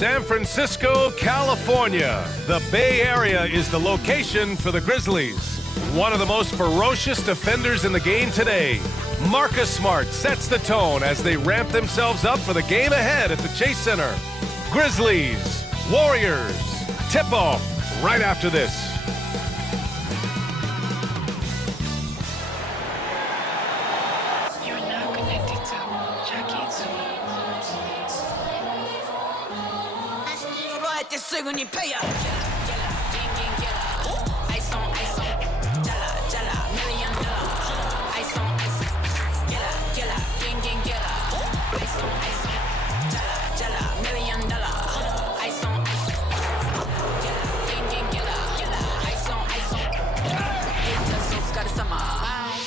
San Francisco, California. The Bay Area is the location for the Grizzlies. One of the most ferocious defenders in the game today. Marcus Smart sets the tone as they ramp themselves up for the game ahead at the Chase Center. Grizzlies, Warriors, tip-off right after this. You're now connected to Jackie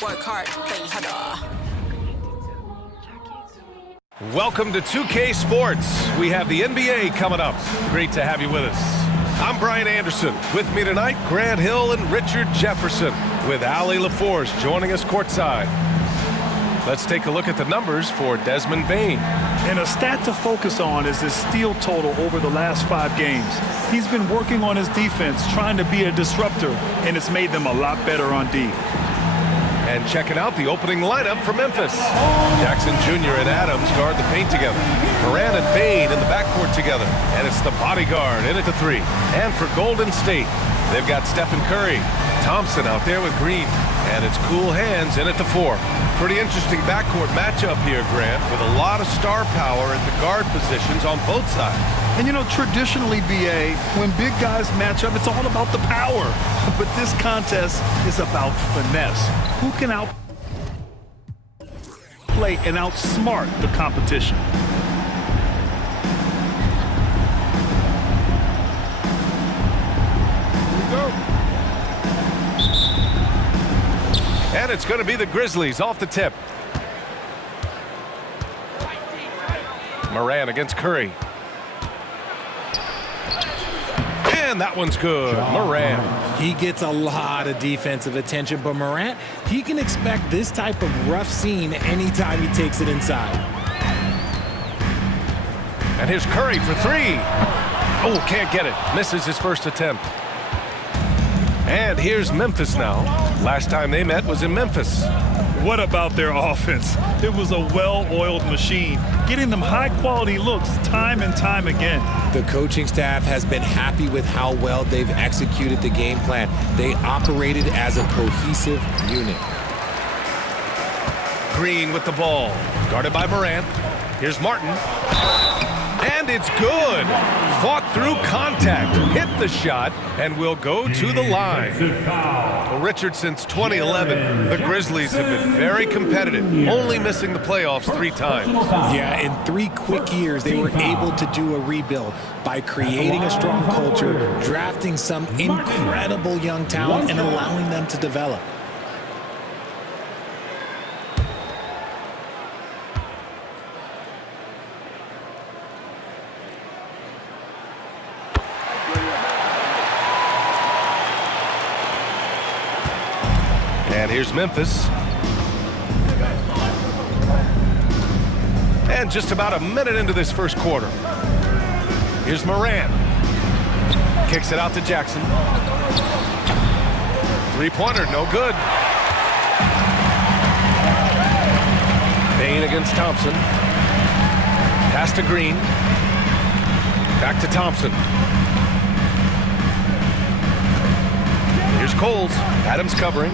Work hard, play harder. Welcome to 2K Sports. We have the NBA coming up. Great to have you with us. I'm Brian Anderson. With me tonight, Grant Hill and Richard Jefferson, with Allie LaForce joining us courtside. Let's take a look at the numbers for Desmond Bane. And a stat to focus on is his steal total over the last 5 games. He's been working on his defense, trying to be a disruptor, and it's made them a lot better on D. And checking out the opening lineup for Memphis. Jackson Jr. and Adams guard the paint together. Moran and Bane in the backcourt together. And it's the bodyguard in at the 3. And for Golden State, they've got Stephen Curry. Thompson out there with Green. And it's Cool Hands in at the 4. Pretty interesting backcourt matchup here, Grant, with a lot of star power at the guard positions on both sides. And you know, traditionally, BA, when big guys match up, it's all about the power. But this contest is about finesse. Who can outplay and outsmart the competition? And it's going to be the Grizzlies off the tip. Moran against Curry. And that one's good. Moran. He gets a lot of defensive attention, but Morant, he can expect this type of rough scene anytime he takes it inside. And here's Curry for 3. Oh, can't get it. Misses his first attempt. And here's Memphis now. Last time they met was in Memphis. What about their offense? It was a well-oiled machine, getting them high-quality looks time and time again. The coaching staff has been happy with how well they've executed the game plan. They operated as a cohesive unit. Green with the ball. Guarded by Morant. Here's Martin. And it's good. Fought through contact, hit the shot, and will go to the line. Well, Richard, since 2011, the Grizzlies have been very competitive, only missing the playoffs 3 times. Yeah, in 3 quick years, they were able to do a rebuild by creating a strong culture, drafting some incredible young talent, and allowing them to develop. And here's Memphis. And just about a minute into this first quarter. Here's Moran. Kicks it out to Jackson. 3-pointer, no good. Bane against Thompson. Pass to Green. Back to Thompson. Here's Coles. Adams covering.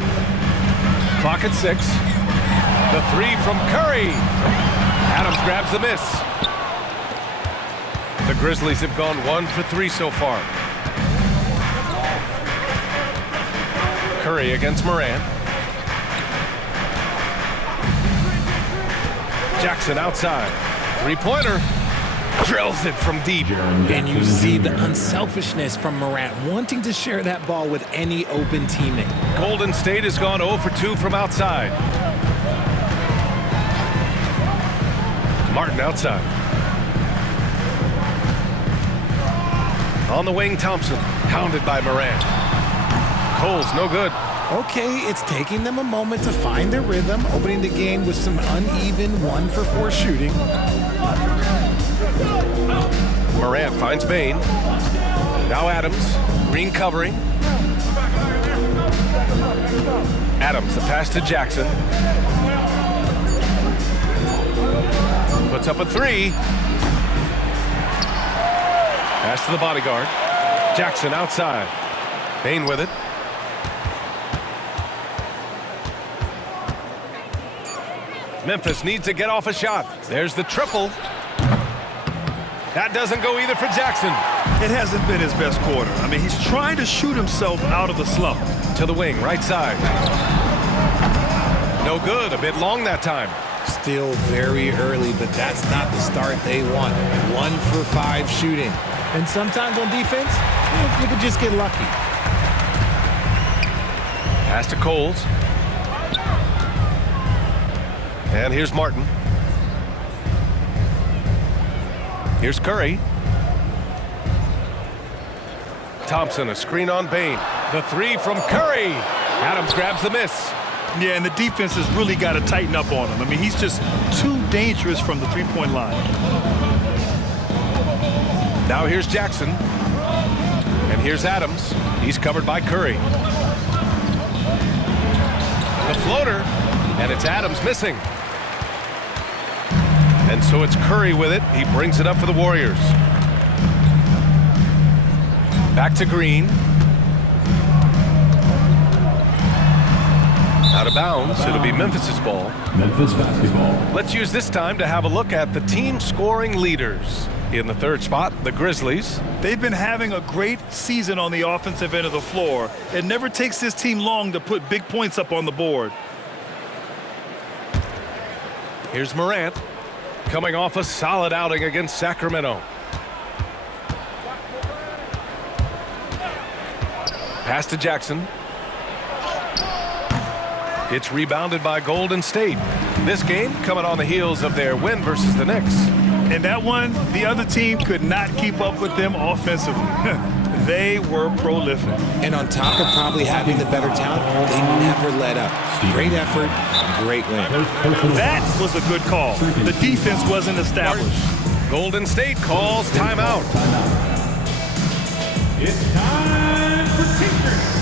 Clock at 6. The 3 from Curry. Adams grabs the miss. The Grizzlies have gone 1 for 3 so far. Curry against Moran. Jackson outside. 3-pointer. Drills it from deep. And you see the unselfishness from Morant, wanting to share that ball with any open teammate. Golden State has gone 0 for 2 from outside. Martin outside. On the wing, Thompson, hounded by Morant. Coles, no good. Okay, it's taking them a moment to find their rhythm, opening the game with some uneven 1 for 4 shooting. Moran Morant finds Bain. Now Adams. Green covering. Adams, the pass to Jackson. Puts up a three. Pass to the bodyguard. Jackson outside. Bain with it. Memphis needs to get off a shot. There's the triple. That doesn't go either for Jackson. It hasn't been his best quarter. I mean, he's trying to shoot himself out of the slump. To the wing, right side. No good, a bit long that time. Still very early, but that's not the start they want. 1 for 5 shooting. And sometimes on defense, you could just get lucky. Pass to Coles. And here's Martin. Here's Curry. Thompson, a screen on Bain. The three from Curry. Adams grabs the miss. Yeah, and the defense has really got to tighten up on him. I mean, he's just too dangerous from the three-point line. Now here's Jackson. And here's Adams. He's covered by Curry. The floater. And it's Adams missing. And so it's Curry with it. He brings it up for the Warriors. Back to Green. Out of bounds. It'll be Memphis's ball. Memphis basketball. Let's use this time to have a look at the team scoring leaders. In the third spot, the Grizzlies. They've been having a great season on the offensive end of the floor. It never takes this team long to put big points up on the board. Here's Morant, coming off a solid outing against Sacramento. Pass to Jackson. It's rebounded by Golden State. This game coming on the heels of their win versus the Knicks. And that one, the other team could not keep up with them offensively. They were prolific. And on top of probably having the better talent, they never let up. Great effort, great win. That was a good call. The defense wasn't established. Golden State calls timeout. It's time for Tinker.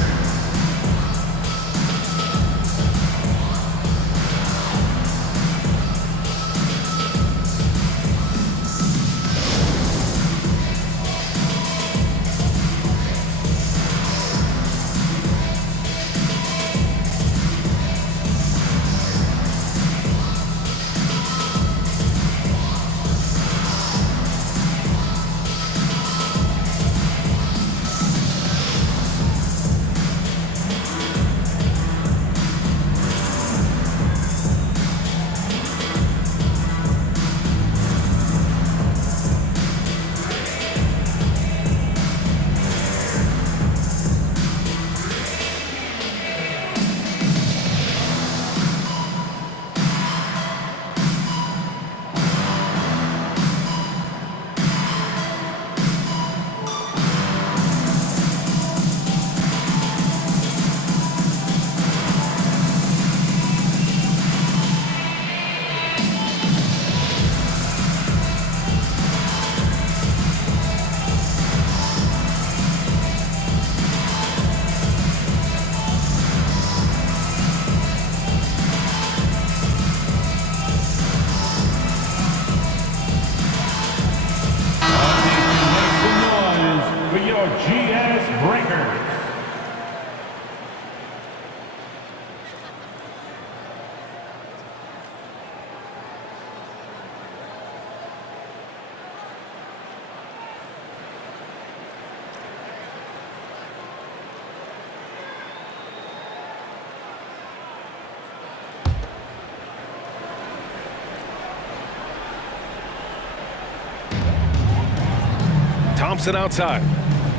Thompson outside.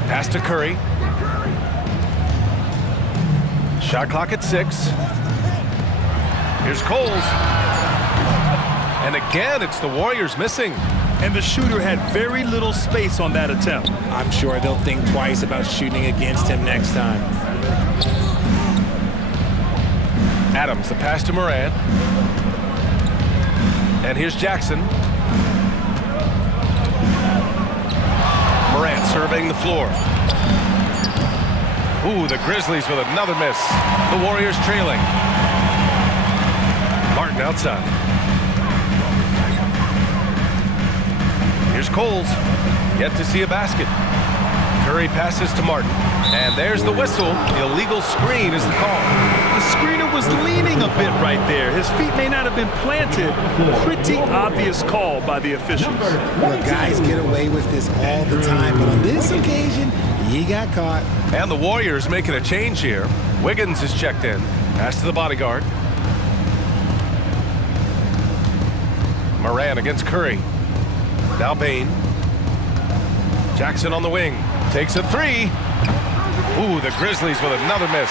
Pass to Curry. Shot clock at 6. Here's Coles. And again, it's the Warriors missing. And the shooter had very little space on that attempt. I'm sure they'll think twice about shooting against him next time. Adams, the pass to Morant. And here's Jackson. surveying the floor. Ooh, the Grizzlies with another miss. The Warriors trailing. Martin outside. Here's Coles. Yet to see a basket. Curry passes to Martin. And there's the whistle. Illegal screen is the call. The screener was leaning a bit right there. His feet may not have been planted. Pretty obvious call by the officials. Look, guys get away with this all the time, but on this occasion, he got caught. And the Warriors making a change here. Wiggins is checked in. Pass to the bodyguard. Moran against Curry. Now Bane. Jackson on the wing. Takes a three. Ooh, the Grizzlies with another miss.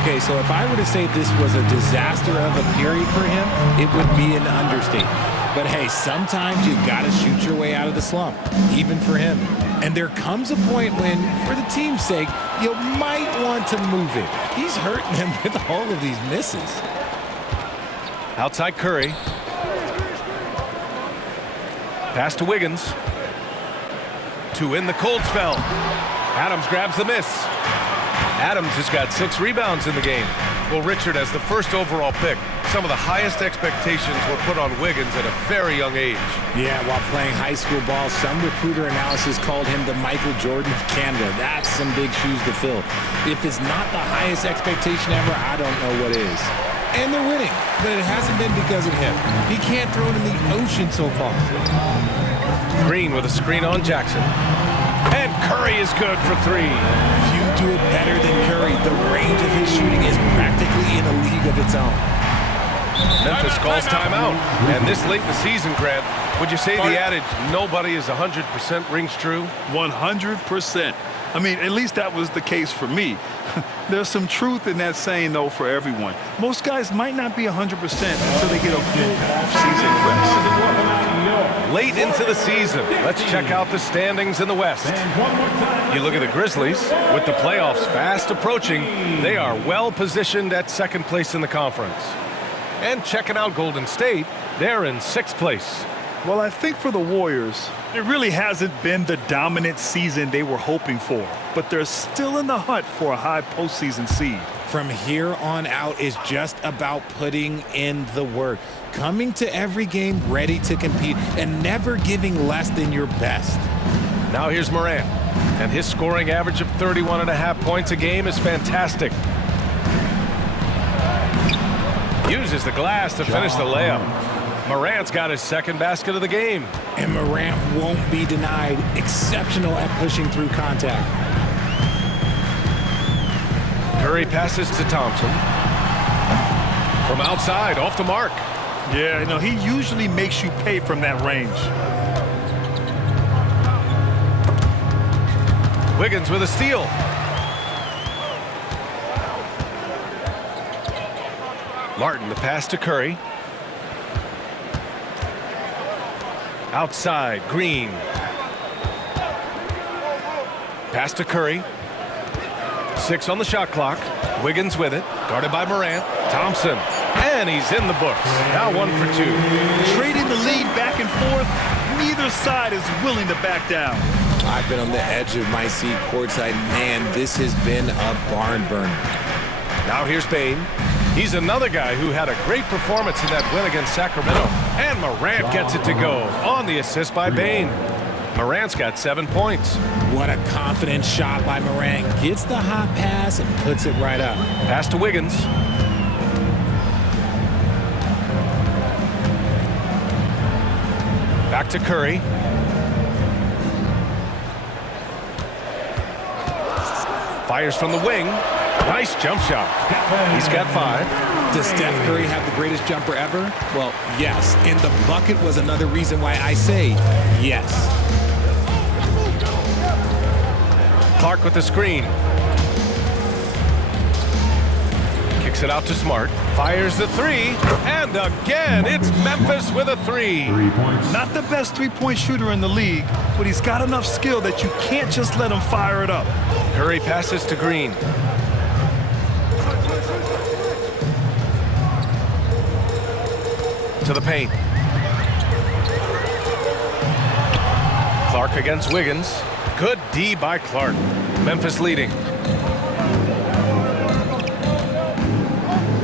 Okay, so if I were to say this was a disaster of a period for him, it would be an understatement. But hey, sometimes you gotta shoot your way out of the slump, even for him. And there comes a point when, for the team's sake, you might want to move it. He's hurting them with all of these misses. Outside Curry. Pass to Wiggins. To in the cold spell. Adams grabs the miss. Adams has got 6 rebounds in the game. Well, Richard, as the first overall pick, some of the highest expectations were put on Wiggins at a very young age. Yeah, while playing high school ball, some recruiter analysis called him the Michael Jordan of Canada. That's some big shoes to fill. If it's not the highest expectation ever, I don't know what is. And they're winning, but it hasn't been because of him. He can't throw it in the ocean so far. Green with a screen on Jackson. And Curry is good for 3. Few do it better than Curry. The range of his shooting is practically in a league of its own. Memphis calls timeout. And this late in the season, Grant, would you say the adage, nobody is 100% rings true? 100%. I mean, at least that was the case for me. There's some truth in that saying, though, for everyone. Most guys might not be 100% until they get a full off-season rest. Late into the season, let's check out the standings in the West. You look at the Grizzlies, with the playoffs fast approaching, they are well positioned at 2nd place in the conference. And checking out Golden State, they're in 6th place. Well, I think for the Warriors, it really hasn't been the dominant season they were hoping for, but they're still in the hunt for a high postseason seed. From here on out is just about putting in the work, coming to every game ready to compete, and never giving less than your best. Now here's Morant, and his scoring average of 31.5 points a game is fantastic. Uses the glass to finish the layup. Morant's got his 2nd basket of the game. And Morant won't be denied. Exceptional at pushing through contact. Curry passes to Thompson. From outside, off the mark. Yeah, you know, he usually makes you pay from that range. Wiggins with a steal. Martin, the pass to Curry. Outside, Green. Pass to Curry. 6 on the shot clock. Wiggins with it. Guarded by Morant. Thompson. And he's in the books. Now 1 for 2. Trading the lead back and forth. Neither side is willing to back down. I've been on the edge of my seat courtside. Man, this has been a barn burner. Now here's Bane. He's another guy who had a great performance in that win against Sacramento. And Morant gets it to go on the assist by Bane. Morant's got 7 points. What a confident shot by Morant. Gets the hot pass and puts it right up. Pass to Wiggins. Back to Curry. Fires from the wing. Nice jump shot. He's got 5. Does Steph Curry have the greatest jumper ever? Well, yes. And the bucket was another reason why I say yes. Clark with the screen. Kicks it out to Smart. Fires the 3. And again, it's Memphis with a 3. 3 points. Not the best three-point shooter in the league, but he's got enough skill that you can't just let him fire it up. Curry passes to Green. To the paint. Clark against Wiggins. Good D by Clark. Memphis leading.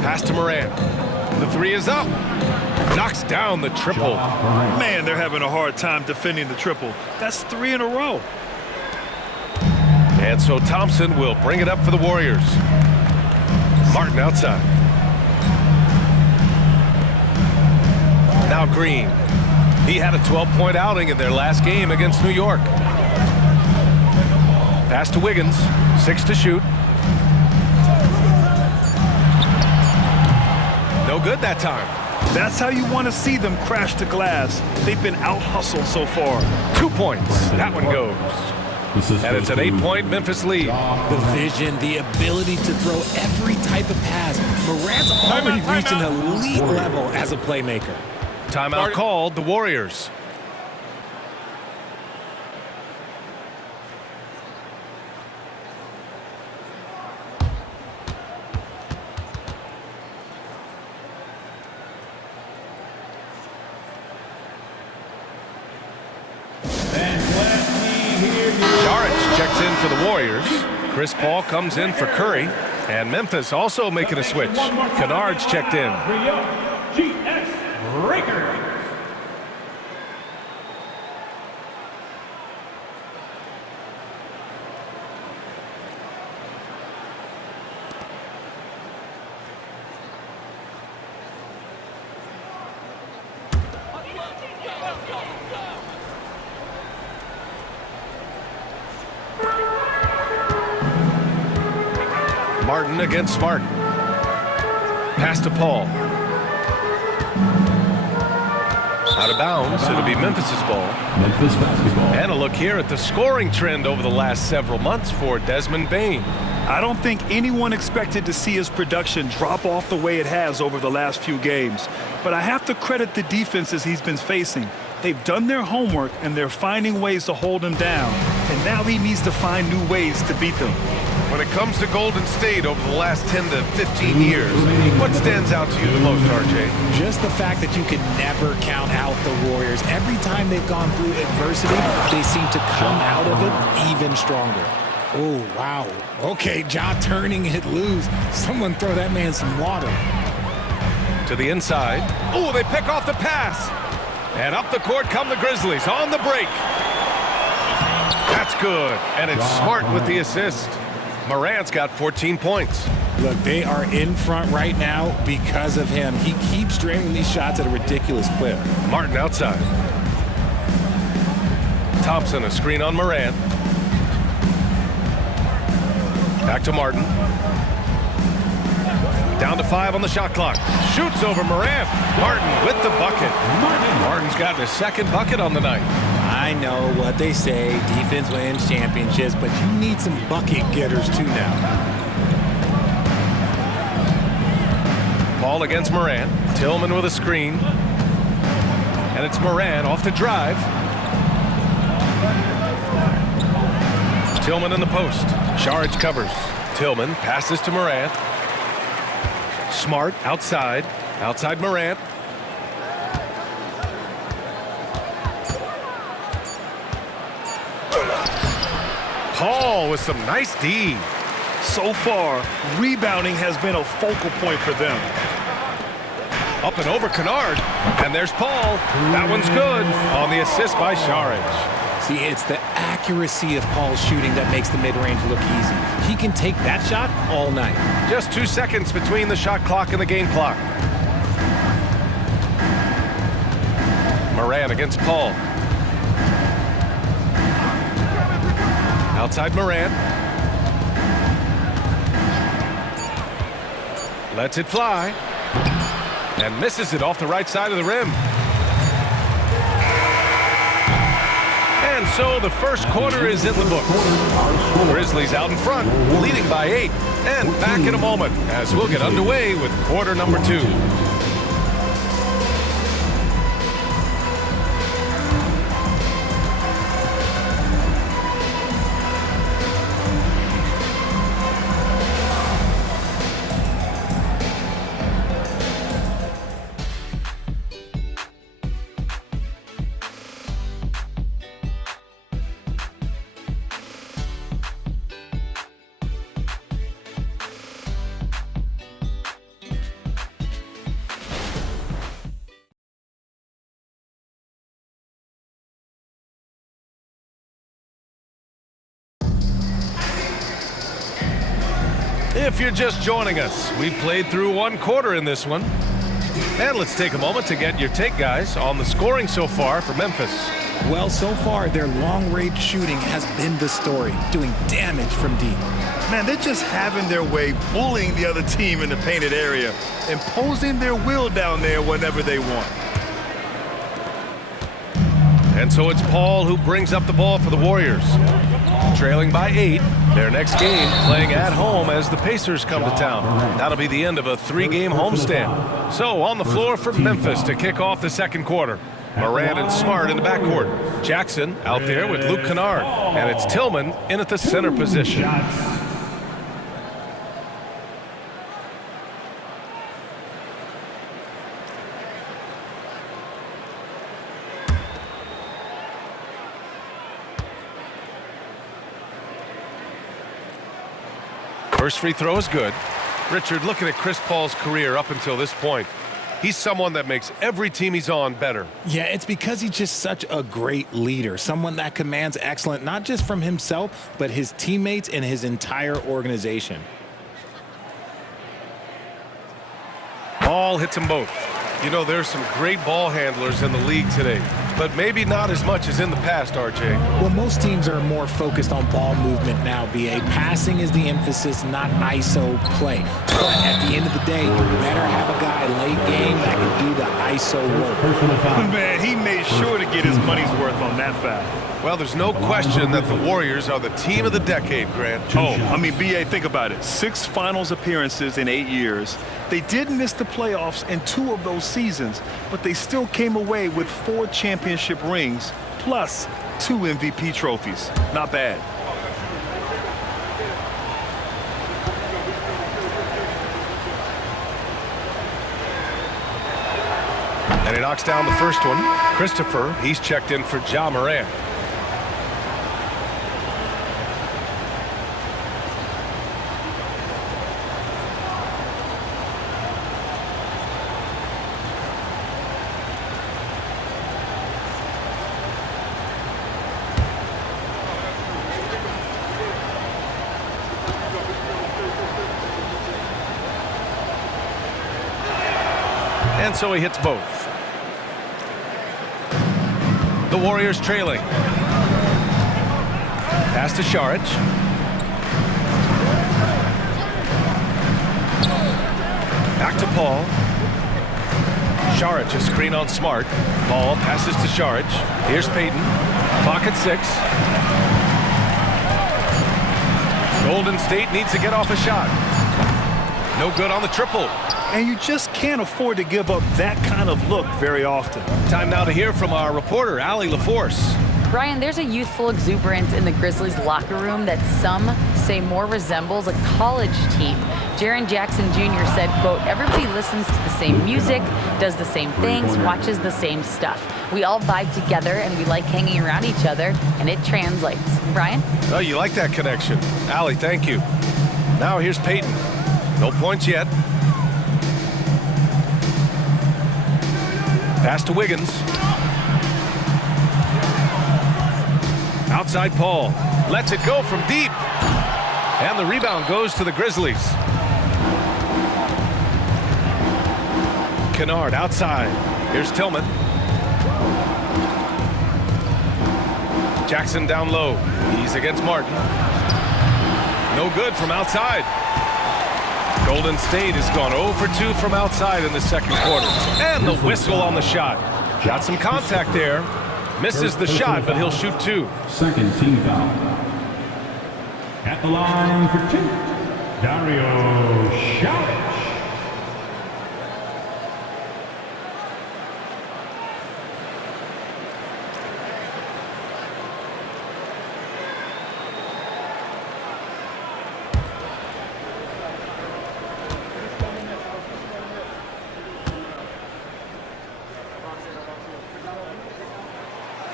Pass to Moran. The three is up. Knocks down the triple. Man, they're having a hard time defending the triple. That's 3 in a row. And so Thompson will bring it up for the Warriors. Martin outside. Now Green. He had a 12-point outing in their last game against New York. Pass to Wiggins. 6 to shoot. No good that time. That's how you want to see them crash the glass. They've been out-hustled so far. 2 points. That one goes. And it's an 8-point Memphis lead. The vision, the ability to throw every type of pass. Morant's already reached an elite level as a playmaker. Timeout called, the Warriors. Saric checks in for the Warriors. Chris Paul comes in for Curry. And Memphis also making a switch. Kennard's checked in. Martin against Smart. Pass to Paul. Out of bounds. It'll be Memphis's ball. Memphis basketball. And a look here at the scoring trend over the last several months for Desmond Bane. I don't think anyone expected to see his production drop off the way it has over the last few games. But I have to credit the defenses he's been facing. They've done their homework, and they're finding ways to hold him down. And now he needs to find new ways to beat them. When it comes to Golden State over the last 10 to 15 years, what stands out to you the most, RJ? Just the fact that you can never count out the Warriors. Every time they've gone through adversity, they seem to come out of it even stronger. Oh, wow. Okay, Ja turning it loose. Someone throw that man some water. To the inside. Oh, they pick off the pass. And up the court come the Grizzlies on the break. That's good. And it's Smart with the assist. Morant's got 14 points. Look, they are in front right now because of him. He keeps draining these shots at a ridiculous clip. Martin outside. Thompson, a screen on Morant. Back to Martin. Down to 5 on the shot clock. Shoots over Morant. Martin with the bucket. Martin's gotten his second bucket on the night. I know what they say, defense wins championships, but you need some bucket getters too now. Paul against Morant. Tillman with a screen. And it's Morant off the drive. Tillman in the post. Saric covers. Tillman passes to Morant. Smart outside. Outside Morant. Paul with some nice D. So far, rebounding has been a focal point for them. Up and over Kennard. And there's Paul. That one's good on the assist by Saric. See, it's the accuracy of Paul's shooting that makes the mid-range look easy. He can take that shot all night. Just 2 seconds between the shot clock and the game clock. Morant against Paul. Outside Morant. Lets it fly. And misses it off the right side of the rim. And so the first quarter is in the books. Grizzlies out in front, leading by 8. And back in a moment as we'll get underway with quarter number 2. If you're just joining us, we played through one quarter in this one. And let's take a moment to get your take, guys, on the scoring so far for Memphis. Well, so far, their long-range shooting has been the story, doing damage from deep. Man, they're just having their way, bullying the other team in the painted area, imposing their will down there whenever they want. And so it's Paul who brings up the ball for the Warriors. Trailing by 8, their next game playing at home as the Pacers come to town. That'll be the end of a 3-game homestand. So on the floor for Memphis to kick off the second quarter. Morant and Smart in the backcourt. Jackson out there with Luke Kennard. And it's Tillman in at the center position. First free throw is good. Richard, looking at Chris Paul's career up until this point, he's someone that makes every team he's on better. Yeah, it's because he's just such a great leader, someone that commands excellence, not just from himself, but his teammates and his entire organization. Ball hits them both. You know, there's some great ball handlers in the league today, but maybe not as much as in the past, RJ. Well, most teams are more focused on ball movement now, B.A. Passing is the emphasis, not ISO play. But at the end of the day, you better have a guy late game that can do the ISO work. Man, he made sure to get his money's worth on that foul. Well, there's no question that the Warriors are the team of the decade, Grant. Oh, I mean, B.A., think about it. 6 finals appearances in 8 years. They did miss the playoffs in 2 of those seasons, but they still came away with 4 championship rings plus 2 MVP trophies. Not bad. And he knocks down the first one. Christopher, he's checked in for Ja Morant. And so he hits both. The Warriors trailing. Pass to Saric. Back to Paul. Saric, a screen on Smart. Paul passes to Saric. Here's Payton. Clock at 6. Golden State needs to get off a shot. No good on the triple. And you just can't afford to give up that kind of look very often. Time now to hear from our reporter, Allie LaForce. Brian, there's a youthful exuberance in the Grizzlies locker room that some say more resembles a college team. Jaren Jackson Jr. said, quote, "Everybody listens to the same music, does the same things, watches the same stuff. We all vibe together and we like hanging around each other, and it translates." Brian? Oh, you like that connection. Allie, thank you. Now here's Payton. No points yet. Pass to Wiggins. Outside Paul. Lets it go from deep. And the rebound goes to the Grizzlies. Kennard outside. Here's Tillman. Jackson down low. He's against Martin. No good from outside. Golden State has gone 0 for 2 from outside in the second quarter. And the whistle on the shot. Got some contact there. Misses the shot, but he'll shoot 2. Second team foul. At the line for 2, Dario Saric.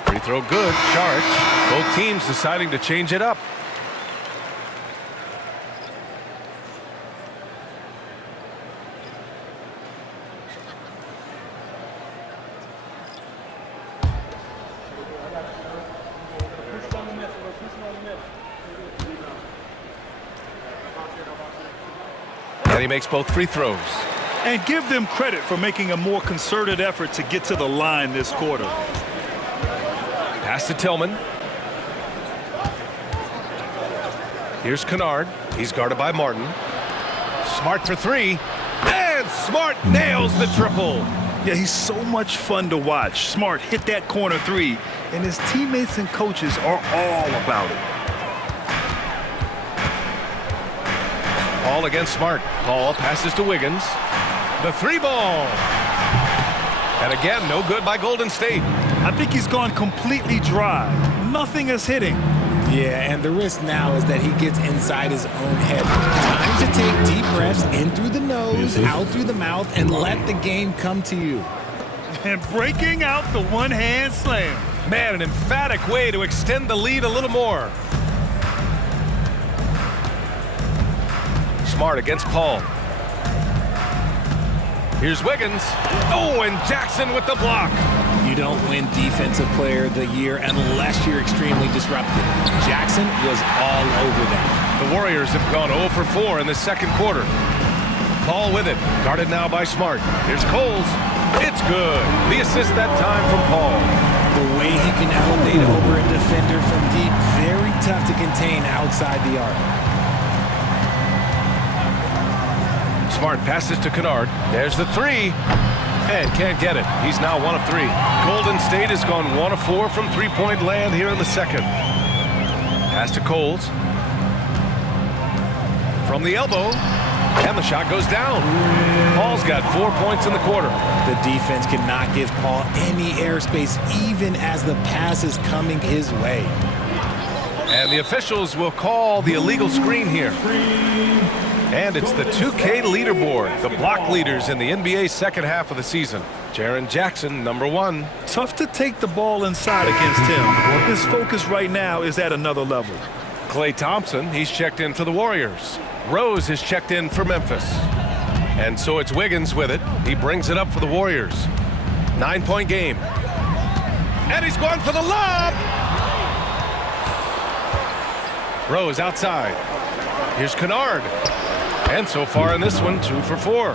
Free throw good. Saric. Both teams deciding to change it up. And he makes both free throws. And give them credit for making a more concerted effort to get to the line this quarter. Pass to Tillman. Here's Kennard. He's guarded by Martin. Smart for three. And Smart nails the triple. Yeah, he's so much fun to watch. Smart hit that corner three, and his teammates and coaches are all about it. Paul against Smart. Paul passes to Wiggins. The three ball. And again, no good by Golden State. I think he's gone completely dry. Nothing is hitting. Yeah, and the risk now is that he gets inside his own head. Time to take deep breaths in through the nose, out through the mouth, and let the game come to you. And breaking out the one-hand slam. Man, an emphatic way to extend the lead a little more. Smart against Paul. Here's Wiggins. Oh, and Jackson with the block. You don't win Defensive Player of the Year unless you're extremely disruptive. Jackson was all over that. The Warriors have gone 0 for 4 in the second quarter. Paul with it. Guarded now by Smart. Here's Coles. It's good. The assist that time from Paul. The way he can elevate over a defender from deep, very tough to contain outside the arc. Smart passes to Kennard. There's the three. And can't get it. He's now 1 of 3. Golden State has gone 1 of 4 from three-point land here in the second. Pass to Coles. From the elbow. And the shot goes down. Paul's got 4 points in the quarter. The defense cannot give Paul any airspace, even as the pass is coming his way. And the officials will call the illegal screen here. And it's the 2K leaderboard, the block leaders in the NBA second half of the season. Jaren Jackson, number 1. Tough to take the ball inside against him. His focus right now is at another level. Klay Thompson, he's checked in for the Warriors. Rose has checked in for Memphis. And so it's Wiggins with it. He brings it up for the Warriors. 9-point game. And he's going for the lob. Rose outside. Here's Kennard. And so far in this one, 2 for 4.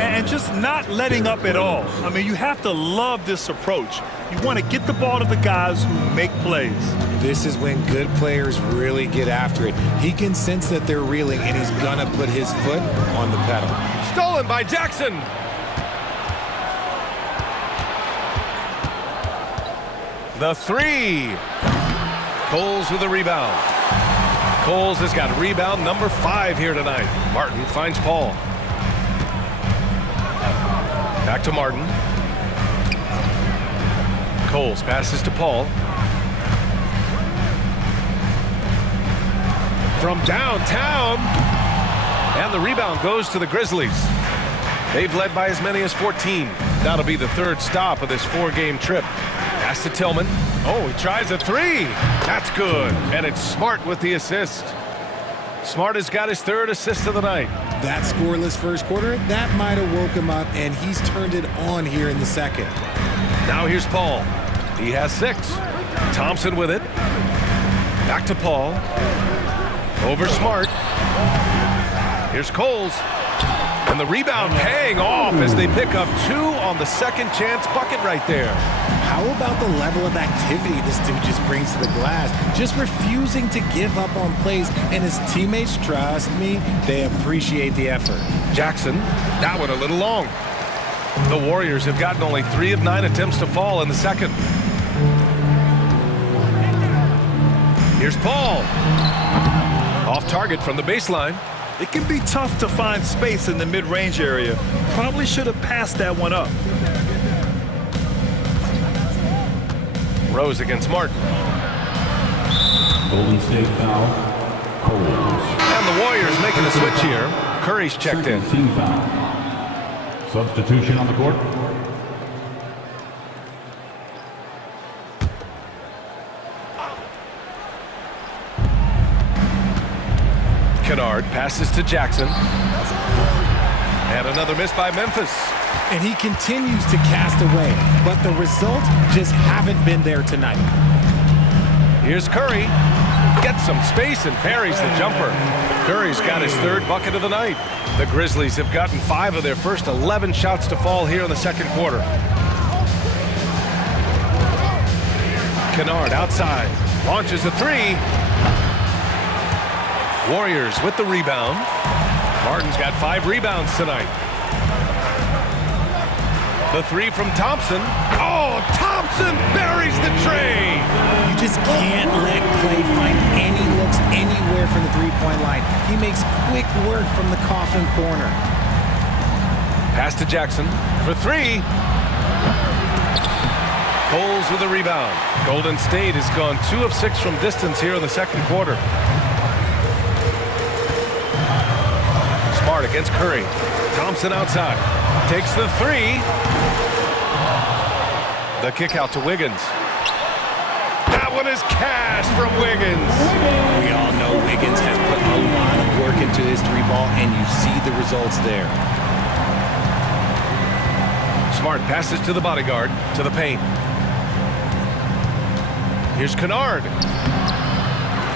And just not letting up at all. I mean, you have to love this approach. You want to get the ball to the guys who make plays. This is when good players really get after it. He can sense that they're reeling, and he's going to put his foot on the pedal. Stolen by Jackson. The three. Coles with a rebound. Coles has got rebound number 5 here tonight. Martin finds Paul. Back to Martin. Coles passes to Paul. From downtown. And the rebound goes to the Grizzlies. They've led by as many as 14. That'll be the 3rd stop of this 4-game trip. Pass to Tillman. Oh, he tries a 3. That's good. And it's Smart with the assist. Smart has got his 3rd assist of the night. That scoreless first quarter, that might have woke him up, and he's turned it on here in the second. Now here's Paul. He has 6. Thompson with it. Back to Paul. Over Smart. Here's Coles. And the rebound paying off as they pick up 2 on the second chance bucket right there. How about the level of activity this dude just brings to the glass? Just refusing to give up on plays, and his teammates, trust me, they appreciate the effort. Jackson, that one a little long. The Warriors have gotten only 3 of 9 attempts to fall in the second. Here's Paul. Off target from the baseline. It can be tough to find space in the mid-range area. Probably should have passed that one up. Rose against Martin. Golden State foul. Coles. And the Warriors making a switch here. Curry's checked in. Team foul. Substitution on the court. Kennard passes to Jackson. And another miss by Memphis. And he continues to cast away, but the results just haven't been there tonight. Here's Curry. Gets some space and buries the jumper. Curry's got his third bucket of the night. The Grizzlies have gotten 5 of their first 11 shots to fall here in the second quarter. Kennard outside, launches a 3. Warriors with the rebound. Martin's got 5 rebounds tonight. The 3 from Thompson. Oh, Thompson buries the tray. You just can't let Clay find any looks anywhere from the three-point line. He makes quick work from the coffin corner. Pass to Jackson for 3. Coles with a rebound. Golden State has gone 2 of 6 from distance here in the second quarter. Smart against Curry. Thompson outside. Takes the 3. The kick out to Wiggins. That one is cash from Wiggins. We all know Wiggins has put a lot of work into his 3-ball, and you see the results there. Smart passes to the bodyguard, to the paint. Here's Kennard.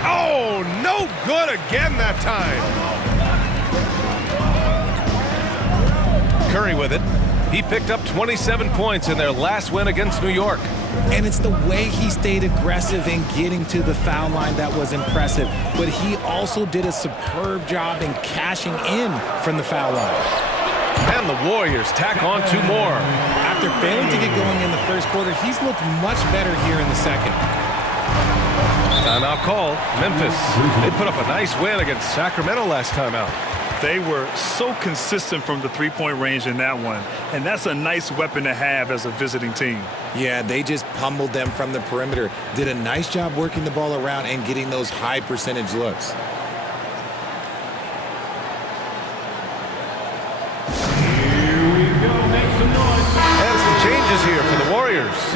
Oh, no good again that time. Curry with it. He picked up 27 points in their last win against New York. And it's the way he stayed aggressive in getting to the foul line that was impressive. But he also did a superb job in cashing in from the foul line. And the Warriors tack on 2 more. After failing to get going in the first quarter, he's looked much better here in the second. Timeout call. Memphis. They put up a nice win against Sacramento last time out. They were so consistent from the three-point range in that one, and that's a nice weapon to have as a visiting team. Yeah, they just pummeled them from the perimeter. Did a nice job working the ball around and getting those high percentage looks. And some changes here for the Warriors.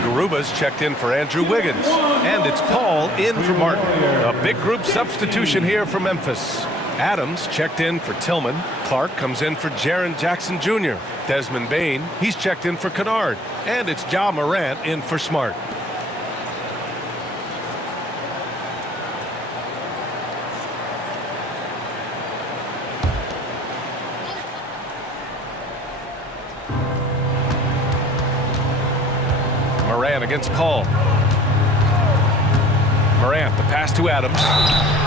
Garuba's checked in for Andrew Wiggins. And it's Paul in for Martin. A big group substitution here for Memphis. Adams checked in for Tillman. Clark comes in for Jaren Jackson Jr. Desmond Bane, he's checked in for Kennard. And it's Ja Morant in for Smart. Morant against Paul. Morant, the pass to Adams.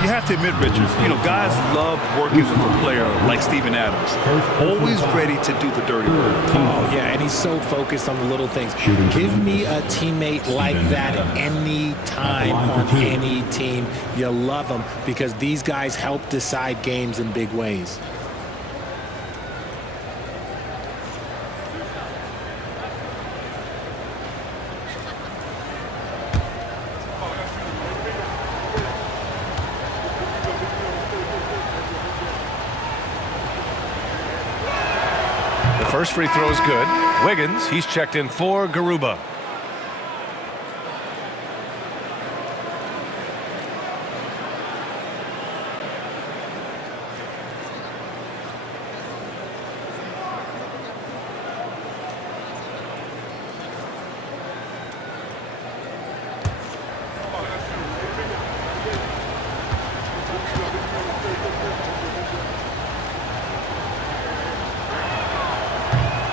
You have to admit, Richard, guys love working with a player like Steven Adams. Always ready to do the dirty work. Oh, yeah, and he's so focused on the little things. Give me a teammate like that any time on any team. You love them because these guys help decide games in big ways. First free throw is good. Wiggins, he's checked in for Garuba.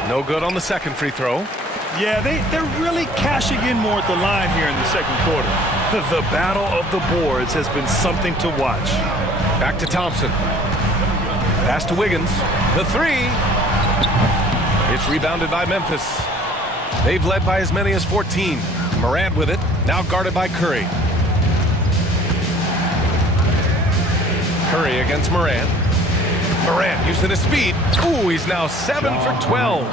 No good on the second free throw. Yeah, they're really cashing in more at the line here in the second quarter. The battle of the boards has been something to watch. Back to Thompson. Pass to Wiggins. The 3. It's rebounded by Memphis. They've led by as many as 14. Morant with it. Now guarded by Curry. Curry against Morant. Morant using his speed. Ooh, he's now 7 for 12.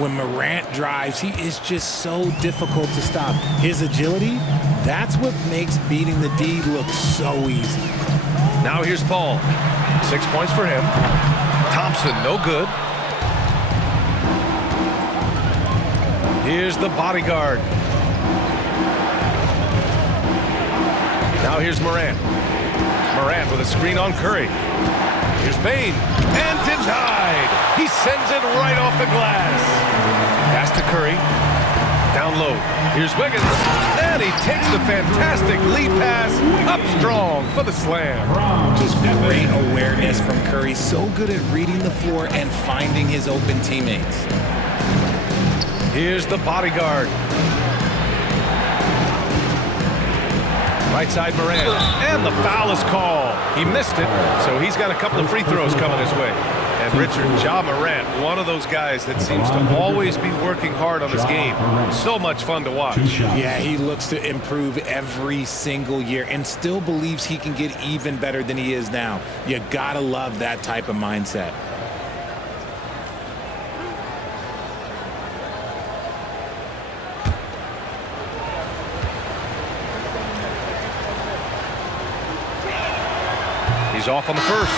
When Morant drives, he is just so difficult to stop. His agility, that's what makes beating the D look so easy. Now here's Paul. 6 points for him. Thompson, no good. Here's the bodyguard. Now here's Morant. Morant with a screen on Curry. Here's Bane. And denied. He sends it right off the glass. Pass to Curry. Down low. Here's Wiggins. And he takes the fantastic lead pass up strong for the slam. Just great awareness from Curry. So good at reading the floor and finding his open teammates. Here's the bodyguard. Right side Morant. And the foul is called. He missed it, so he's got a couple of free throws coming his way. And Richard, Ja Morant, one of those guys that seems to always be working hard on his game. So much fun to watch. Yeah, he looks to improve every single year and still believes he can get even better than he is now. You gotta love that type of mindset. He's off on the first.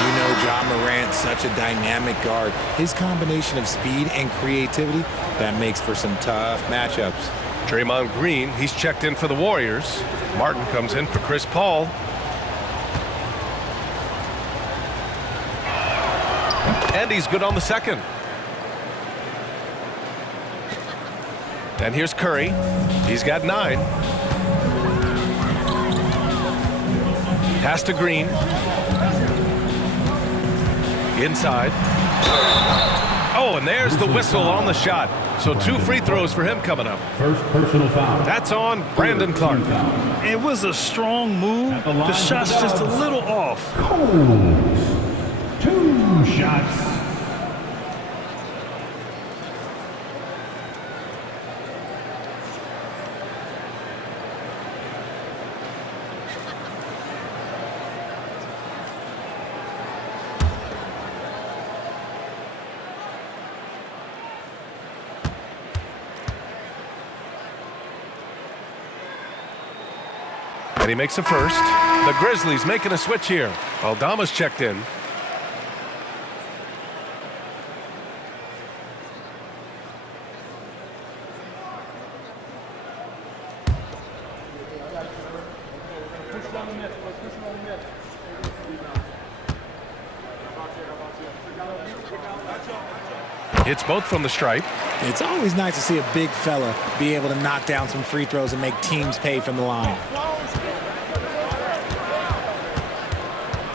You know Ja Morant's such a dynamic guard. His combination of speed and creativity, that makes for some tough matchups. Draymond Green, he's checked in for the Warriors. Martin comes in for Chris Paul. And he's good on the second. And here's Curry. He's got 9. Pass to Green. Inside. Oh, and there's the whistle on the shot. So 2 free throws for him coming up. First personal foul. That's on Brandon Clark. It was a strong move. The shot's just a little off. Coles. 2 shots. And he makes a first. The Grizzlies making a switch here. Aldama's checked in. Hits both from the stripe. It's always nice to see a big fella be able to knock down some free throws and make teams pay from the line.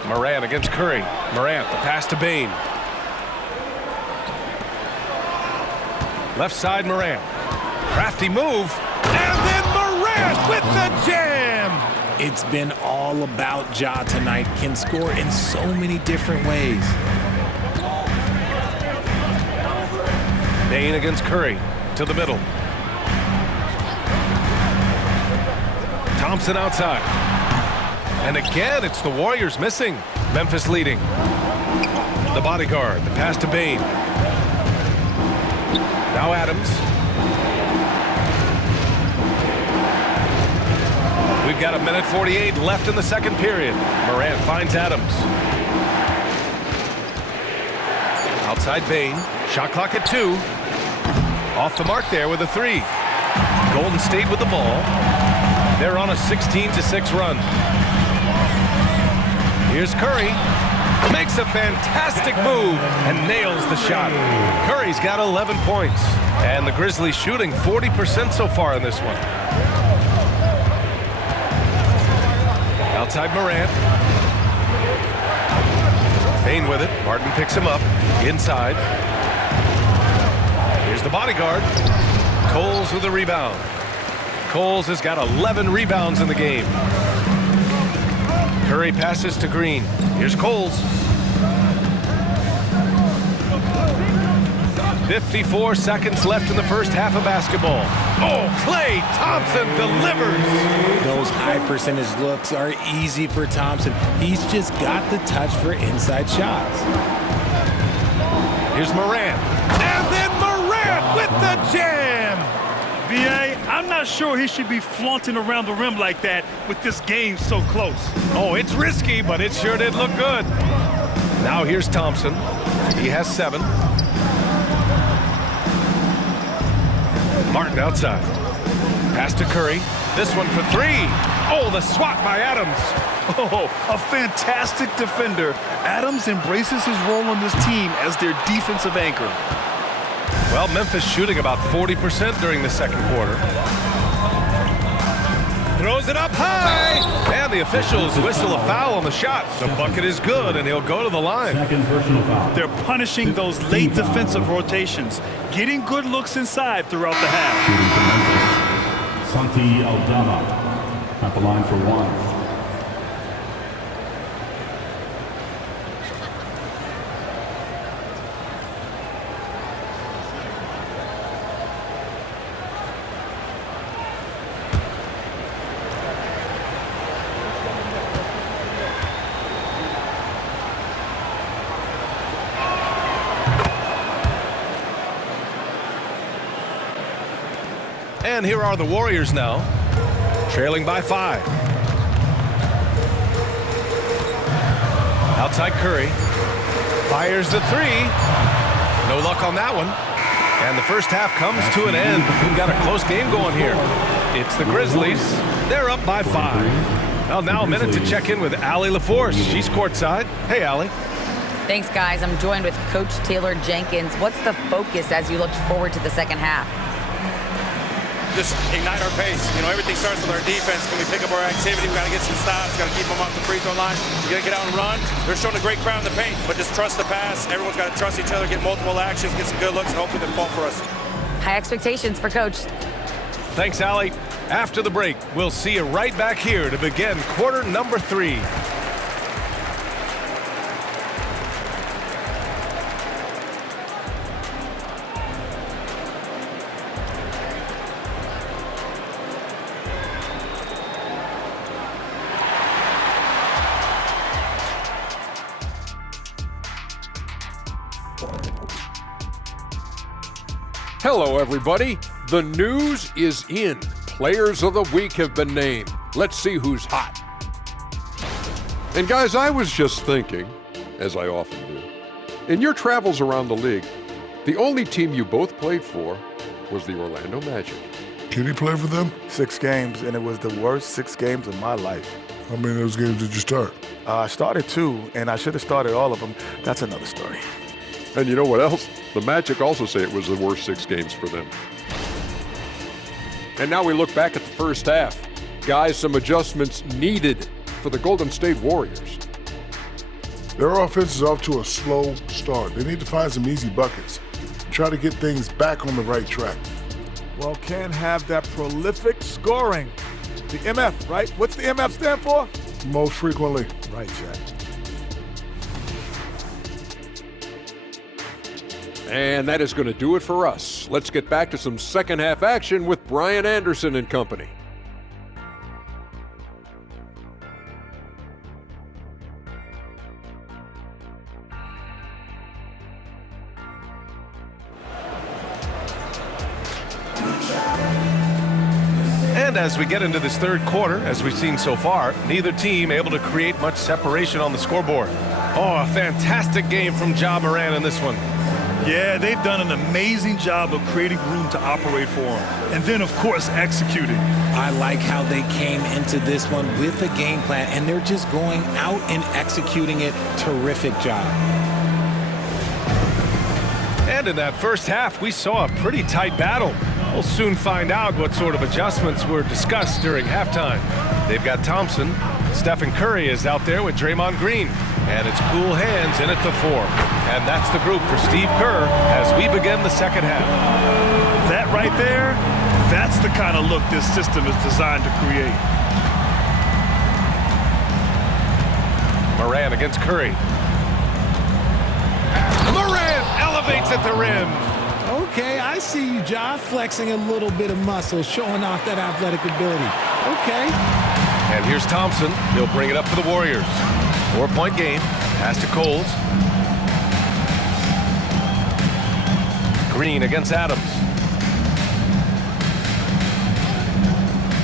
Morant against Curry. Morant, the pass to Bane. Left side, Morant. Crafty move. And then Morant with the jam. It's been all about Ja tonight. Can score in so many different ways. Bane against Curry. To the middle. Thompson outside. And again, it's the Warriors missing. Memphis leading. The bodyguard. The pass to Bane. Now Adams. We've got 1:48 left in the second period. Morant finds Adams. Outside Bane. Shot clock at 2. Off the mark there with a 3. Golden State with the ball. They're on a 16-6 run. Here's Curry. Makes a fantastic move and nails the shot. Curry's got 11 points. And the Grizzlies shooting 40% so far in this one. Outside Morant. Bane with it. Martin picks him up. Inside. Here's the bodyguard. Coles with the rebound. Coles has got 11 rebounds in the game. Curry passes to Green. Here's Coles. 54 seconds left in the first half of basketball. Oh, Klay Thompson delivers. Those high percentage looks are easy for Thompson. He's just got the touch for inside shots. Here's Morant. And then Morant with the jam. B.A., I'm not sure he should be flaunting around the rim like that with this game so close. Oh, it's risky, but it sure did look good. Now here's Thompson. He has 7. Martin outside. Pass to Curry. This one for 3. Oh, the swat by Adams. Oh, a fantastic defender. Adams embraces his role on this team as their defensive anchor. Well, Memphis shooting about 40% during the second quarter. Throws it up high, and the officials whistle a foul on the shot. The bucket is good, and he'll go to the line. Second personal foul. They're punishing those late defensive rotations, getting good looks inside throughout the half. Shooting for Memphis, Santi Aldama at the line for one. And here are the Warriors now, trailing by 5. Outside Curry. Fires the 3. No luck on that one. And the first half comes to an end. We've got a close game going here. It's the Grizzlies. They're up by 5. Well, now a minute to check in with Allie LaForce. She's courtside. Hey, Allie. Thanks, guys. I'm joined with Coach Taylor Jenkins. What's the focus as you look forward to the second half? Just ignite our pace. You know, everything starts with our defense. Can we pick up our activity? We got to get some stops. Got to keep them off the free throw line. We got to get out and run. They're showing a great crowd in the paint, but just trust the pass. Everyone's got to trust each other, get multiple actions, get some good looks, and hopefully they fall for us. High expectations for Coach. Thanks, Allie. After the break, we'll see you right back here to begin quarter number 3. Hello, everybody. The news is in. Players of the week have been named. Let's see who's hot. And guys, I was just thinking, as I often do, in your travels around the league, the only team you both played for was the Orlando Magic. Can you play for them? 6 games, and it was the worst 6 games of my life. How many of those games did you start? I started 2, and I should have started all of them. That's another story. And you know what else? The Magic also say it was the worst 6 games for them. And now we look back at the first half. Guys, some adjustments needed for the Golden State Warriors. Their offense is off to a slow start. They need to find some easy buckets. Try to get things back on the right track. Well, can't have that prolific scoring. The MF, right? What's the MF stand for? Most frequently. Right, Jack. And that is going to do it for us. Let's get back to some second half action with Brian Anderson and company. And as we get into this third quarter, as we've seen so far, neither team able to create much separation on the scoreboard. Oh, a fantastic game from Ja Morant in this one. Yeah, they've done an amazing job of creating room to operate for him. And then, of course, executing. I like how they came into this one with a game plan, and they're just going out and executing it. Terrific job. And in that first half, we saw a pretty tight battle. We'll soon find out what sort of adjustments were discussed during halftime. They've got Thompson. Stephen Curry is out there with Draymond Green. And it's cool hands in at the 4. And that's the group for Steve Kerr as we begin the second half. That right there, that's the kind of look this system is designed to create. Morant against Curry. Morant elevates at the rim. Okay, I see you, Ja, flexing a little bit of muscle, showing off that athletic ability. Okay. And here's Thompson. He'll bring it up for the Warriors. 4-point game. Pass to Coles. Green against Adams.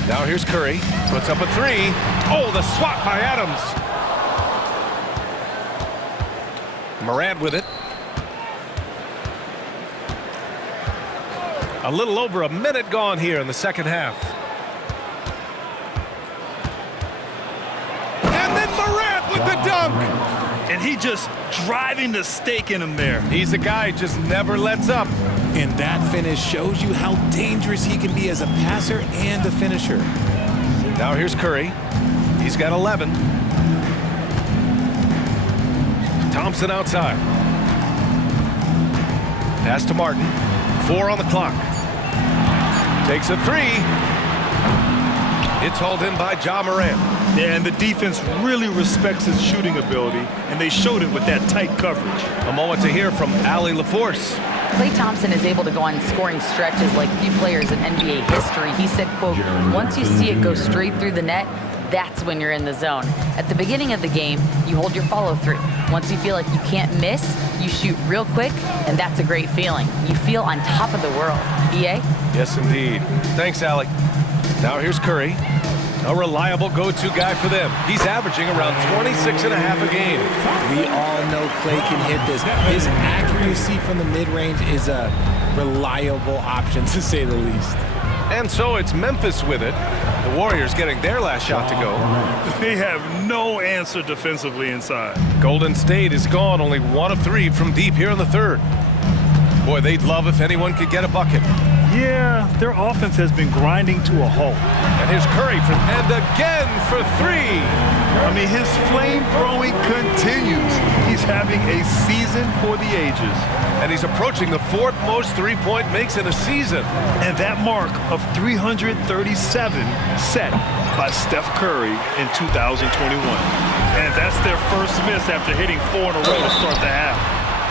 Now here's Curry. Puts up a 3. Oh, the swat by Adams. Morant with it. A little over a minute gone here in the second half. And then Morant with the dunk. And he just driving the stake in him there. He's a guy who just never lets up. And that finish shows you how dangerous he can be as a passer and a finisher. Now here's Curry. He's got 11. Thompson outside. Pass to Martin. 4 on the clock. Takes a 3. It's hauled in by Ja Morant. Yeah, and the defense really respects his shooting ability, and they showed it with that tight coverage. A moment to hear from Allie LaForce. Klay Thompson is able to go on scoring stretches like few players in NBA history. He said, quote, once you see it go straight through the net, that's when you're in the zone. At the beginning of the game, you hold your follow-through. Once you feel like you can't miss, you shoot real quick, and that's a great feeling. You feel on top of the world. EA? Yes, indeed. Thanks, Allie. Now here's Curry. A reliable go-to guy for them. He's averaging around 26 and a half a game. We all know Klay can hit this. His accuracy from the mid-range is a reliable option, to say the least. And so it's Memphis with it. The Warriors getting their last shot to go. They have no answer defensively inside. Golden State is gone, only 1 of 3 from deep here in the third. Boy, they'd love if anyone could get a bucket. Yeah, their offense has been grinding to a halt. And here's Curry and again for 3. I mean, his flame throwing continues. He's having a season for the ages. And he's approaching the 4th most three-point makes in a season. And that mark of 337 set by Steph Curry in 2021. And that's their first miss after hitting 4 in a row to start the half.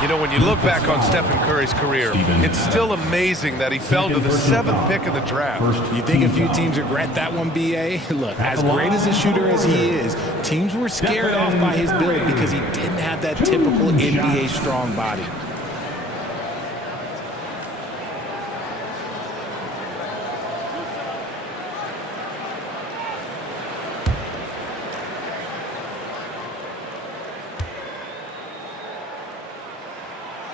You know, when you look back on Stephen Curry's career, it's still amazing that he fell to the 7th pick in the draft. You think a few teams regret that one, B.A.? Look, as great as a shooter as he is, teams were scared off by his build because he didn't have that typical NBA strong body.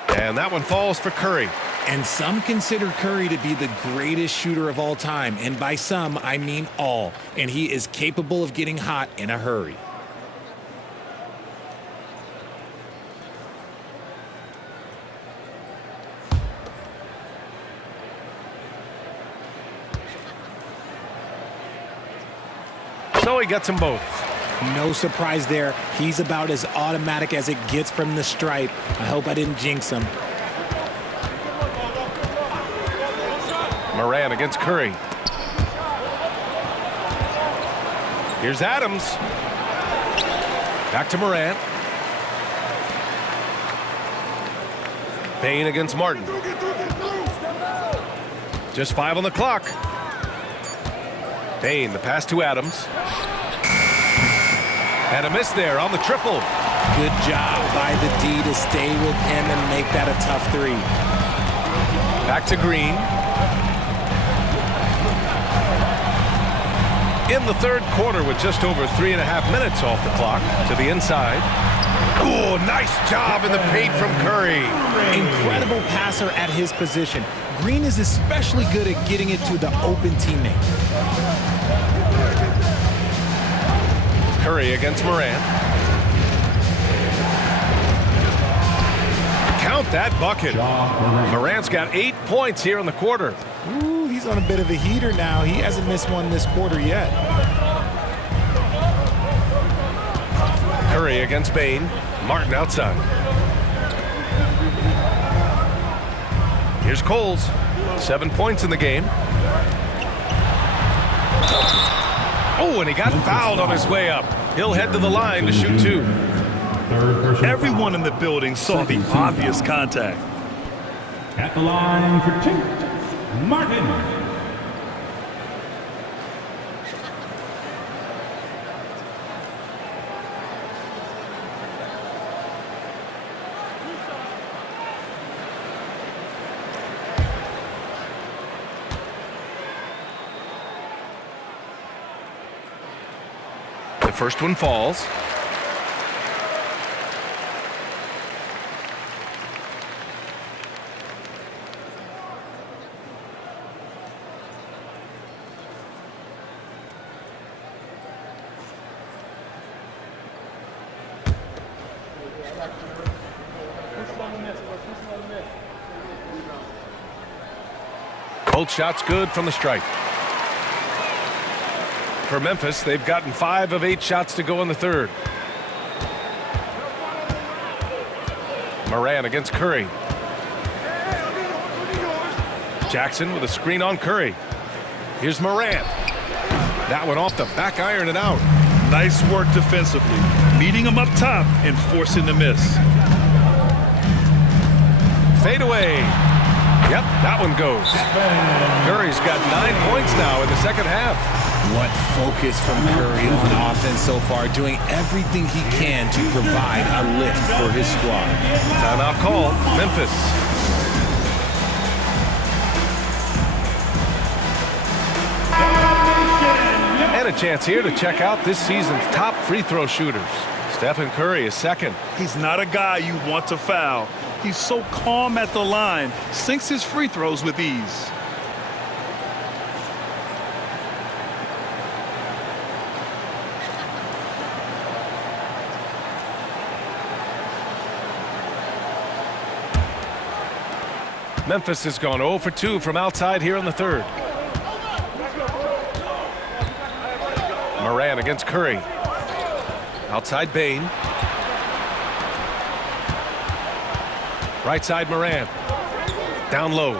And that one falls for Curry. And some consider Curry to be the greatest shooter of all time. And by some, I mean all. And he is capable of getting hot in a hurry. So he gets them both. No surprise there. He's about as automatic as it gets from the stripe. I hope I didn't jinx him. Morant against Curry. Here's Adams. Back to Morant. Payne against Martin. Just 5 on the clock. Payne, the pass to Adams. And a miss there on the triple. Good job by the D to stay with him and make that a tough 3. Back to Green. In the third quarter with just over 3.5 minutes off the clock to the inside. Oh, nice job in the paint from Curry. Incredible passer at his position. Green is especially good at getting it to the open teammate. Curry against Morant. Count that bucket. Morant's got 8 points here in the quarter. Ooh, he's on a bit of a heater now. He hasn't missed one this quarter yet. Curry against Payne. Martin outside. Here's Coles. 7 points in the game. Oh, and he got fouled on his way up. He'll head to the line to shoot 2. Everyone in the building saw the obvious contact. At the line for 2, Martin. The first one falls. Both shots good from the stripe. For Memphis, they've gotten 5 of 8 shots to go in the third. Moran against Curry. Jackson with a screen on Curry. Here's Moran. That one off the back iron and out. Nice work defensively, meeting him up top and forcing the miss. Fade away. Yep, that one goes. Curry's got 9 points now in the second half. What focus from Curry on offense so far, doing everything he can to provide a lift for his squad. Timeout call, Memphis. And a chance here to check out this season's top free throw shooters. Stephen Curry is second. He's not a guy you want to foul. He's so calm at the line, sinks his free throws with ease. Memphis has gone 0 for 2 from outside here in the third. Moran against Curry. Outside Bain. Right side Moran. Down low.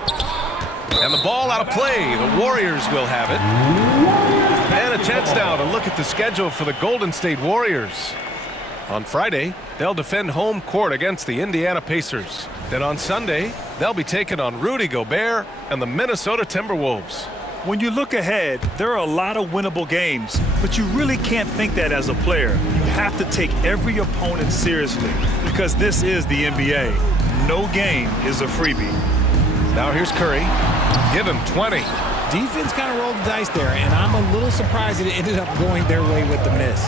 And the ball out of play. The Warriors will have it. And a chance now to look at the schedule for the Golden State Warriors. On Friday, they'll defend home court against the Indiana Pacers. Then on Sunday, they'll be taking on Rudy Gobert and the Minnesota Timberwolves. When you look ahead, there are a lot of winnable games, but you really can't think that as a player. You have to take every opponent seriously because this is the NBA. No game is a freebie. Now here's Curry. Give him 20. Defense kind of rolled the dice there, and I'm a little surprised it ended up going their way with the miss.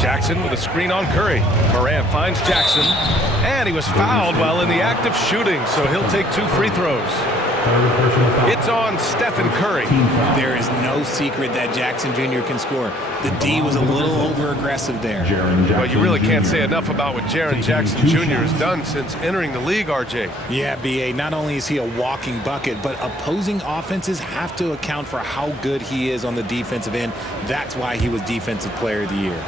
Jackson with a screen on Curry. Moran finds Jackson, and he was fouled while in the act of shooting, so he'll take 2 free throws. It's on Stephen Curry. There is no secret that Jackson Jr. can score. The D was a little over-aggressive there. Well, you really can't say enough about what Jaren Jackson Jr. has done since entering the league, RJ. Yeah, B.A., not only is he a walking bucket, but opposing offenses have to account for how good he is on the defensive end. That's why he was Defensive Player of the Year.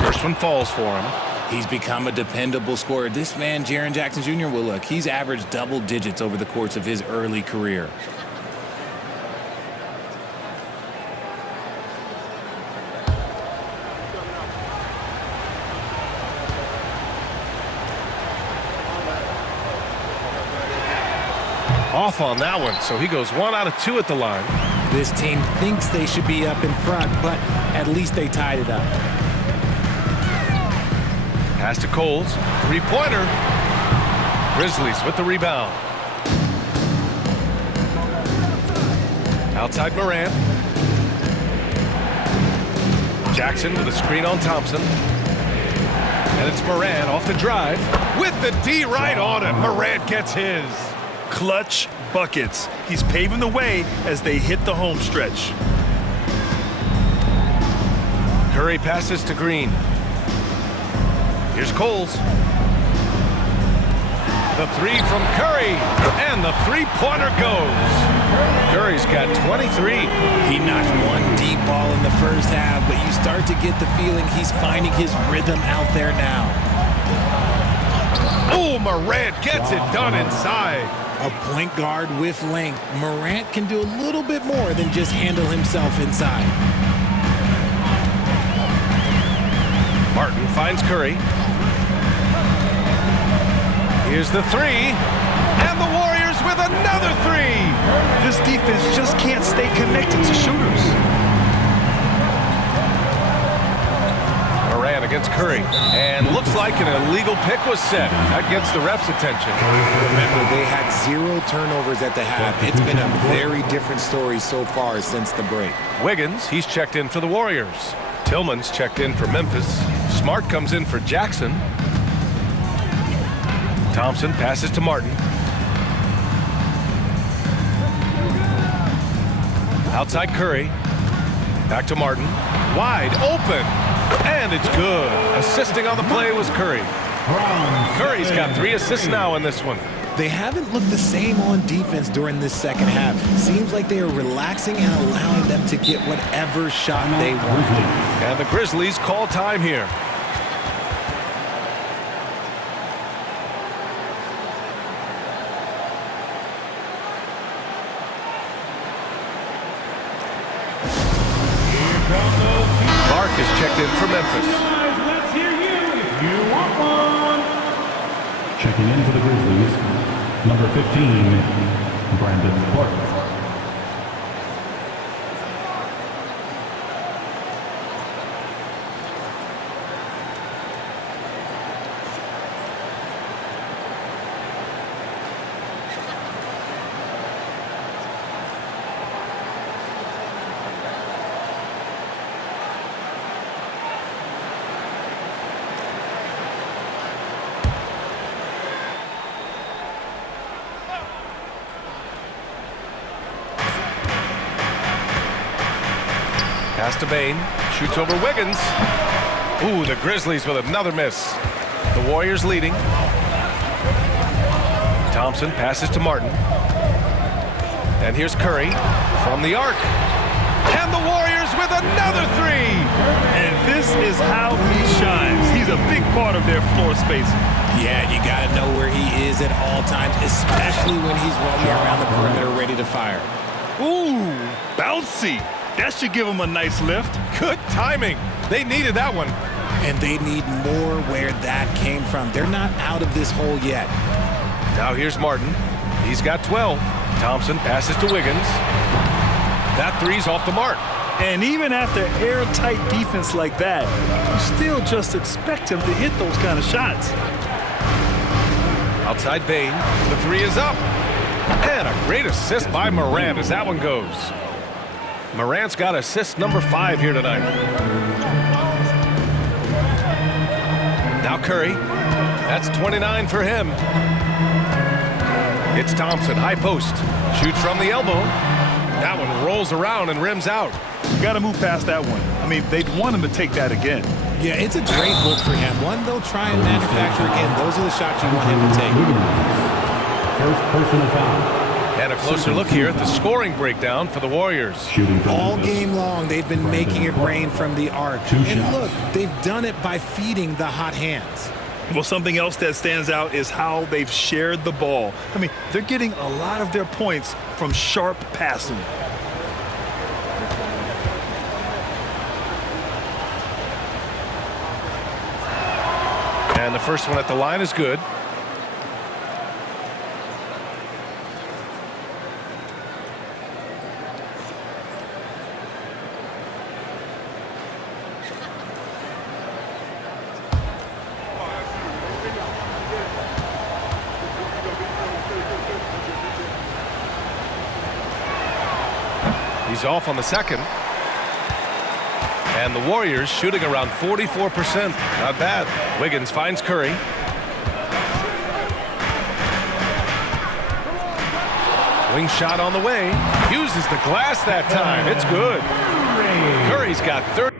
First one falls for him. He's become a dependable scorer. This man, Jaren Jackson Jr., well, look, he's averaged double digits over the course of his early career. Off on that one, so he goes 1 out of 2 at the line. This team thinks they should be up in front, but at least they tied it up. Pass to Coles. 3-pointer. Grizzlies with the rebound. Outside Moran. Jackson with a screen on Thompson. And it's Moran off the drive. With the D right on him. Moran gets his. Clutch buckets. He's paving the way as they hit the home stretch. Curry passes to Green. Here's Coles. The 3 from Curry, and the 3-pointer goes. Curry's got 23. He knocked one deep ball in the first half, but you start to get the feeling he's finding his rhythm out there now. Oh, Morant gets it done inside. A point guard with length. Morant can do a little bit more than just handle himself inside. Martin finds Curry. Here's the 3, and the Warriors with another 3. This defense just can't stay connected to shooters. Moran against Curry, and looks like an illegal pick was set. That gets the ref's attention. Remember, they had 0 turnovers at the half. It's been a very different story so far since the break. Wiggins, he's checked in for the Warriors. Tillman's checked in for Memphis. Smart comes in for Jackson. Thompson passes to Martin. Outside Curry. Back to Martin. Wide open. And it's good. Assisting on the play was Curry. Curry's got 3 assists now in this one. They haven't looked the same on defense during this second half. Seems like they are relaxing and allowing them to get whatever shot they want. And the Grizzlies call time here. Clark is checked in for Memphis. Let's hear you want one. Checking in for the Grizzlies, number 15, Brandon Clark. Pass to Bane. Shoots over Wiggins. Ooh, the Grizzlies with another miss. The Warriors leading. Thompson passes to Martin. And here's Curry from the arc. And the Warriors with another 3. And this is how he shines. He's a big part of their floor space. Yeah, you got to know where he is at all times, especially when he's roaming around the perimeter ready to fire. Ooh, bouncy. That should give him a nice lift. Good timing. They needed that one. And they need more where that came from. They're not out of this hole yet. Now here's Martin. He's got 12. Thompson passes to Wiggins. That 3's off the mark. And even after airtight defense like that, you still just expect him to hit those kind of shots. Outside Bane. The 3 is up. And a great assist by Morant as that one goes. Morant's got assist number 5 here tonight. Now Curry. That's 29 for him. It's Thompson, high post. Shoots from the elbow. That one rolls around and rims out. Got to move past that one. I mean, they'd want him to take that again. Yeah, it's a great look for him. One they'll try and manufacture again. Those are the shots you want him to take. First personal foul. And a closer look here at the scoring breakdown for the Warriors. All game long, they've been making it rain from the arc. And look, they've done it by feeding the hot hands. Well, something else that stands out is how they've shared the ball. I mean, they're getting a lot of their points from sharp passing. And the first one at the line is good. He's off on the second. And the Warriors shooting around 44%. Not bad. Wiggins finds Curry. Wing shot on the way. Uses the glass that time. It's good. Curry's got 30.